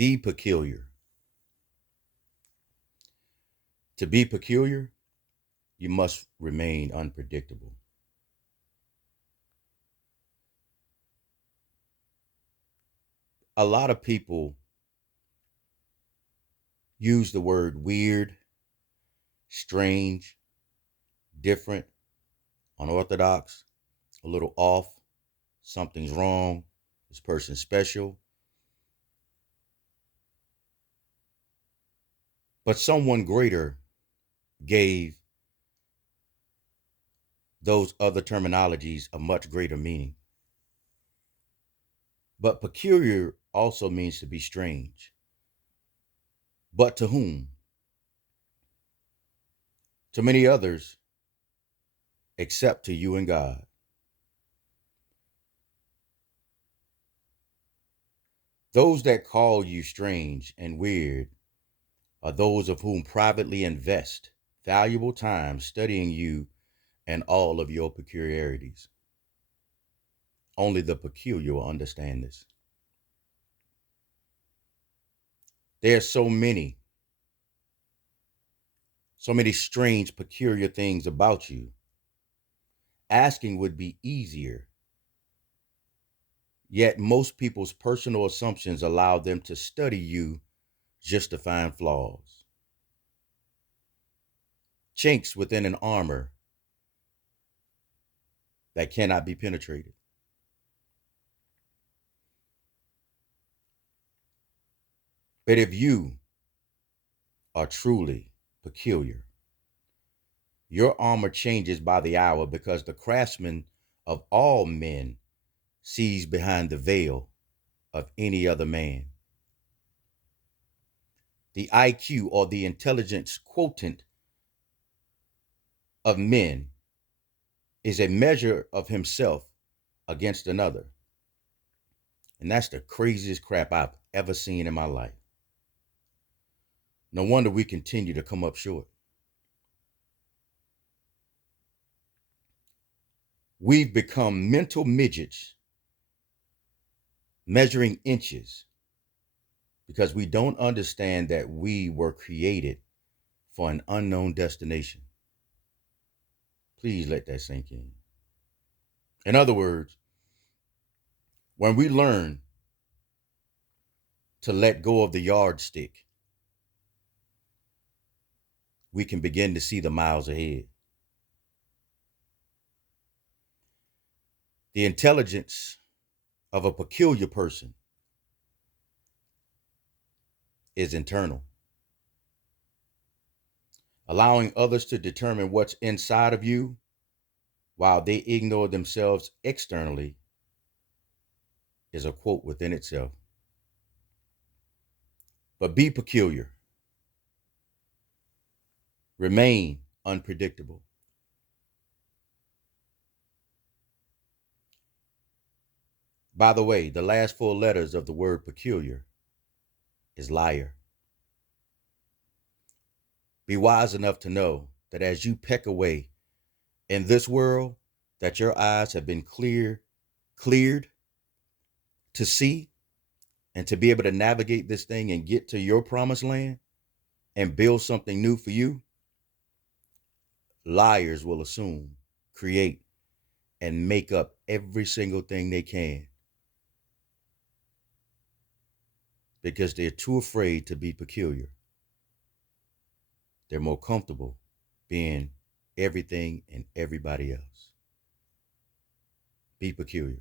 Be peculiar. To be peculiar, you must remain unpredictable. A lot of people use the word weird, strange, different, unorthodox, a little off, something's wrong, this person's special. But someone greater gave those other terminologies a much greater meaning. But peculiar also means to be strange. But to whom? To many others, except to you and God. Those that call you strange and weird are those of whom privately invest valuable time studying you and all of your peculiarities. Only the peculiar will understand this. There are so many strange, peculiar things about you. Asking would be easier, yet most people's personal assumptions allow them to study you just to find flaws, chinks within an armor that cannot be penetrated. But if you are truly peculiar, your armor changes by the hour because the craftsman of all men sees behind the veil of any other man. The IQ or the intelligence quotient of men is a measure of himself against another. And that's the craziest crap I've ever seen in my life. No wonder we continue to come up short. We've become mental midgets measuring inches because we don't understand that we were created for an unknown destination. Please let that sink in. In other words, when we learn to let go of the yardstick, we can begin to see the miles ahead. The intelligence of a peculiar person is internal. Allowing others to determine what's inside of you while they ignore themselves externally is a quote within itself. But be peculiar, remain unpredictable. By the way, the last four letters of the word peculiar is liar. Be wise enough to know that as you peck away in this world, that your eyes have been cleared to see and to be able to navigate this thing and get to your promised land and build something new for you. Liars will assume, create, and make up every single thing they can because they're too afraid to be peculiar. They're more comfortable being everything and everybody else. Be peculiar.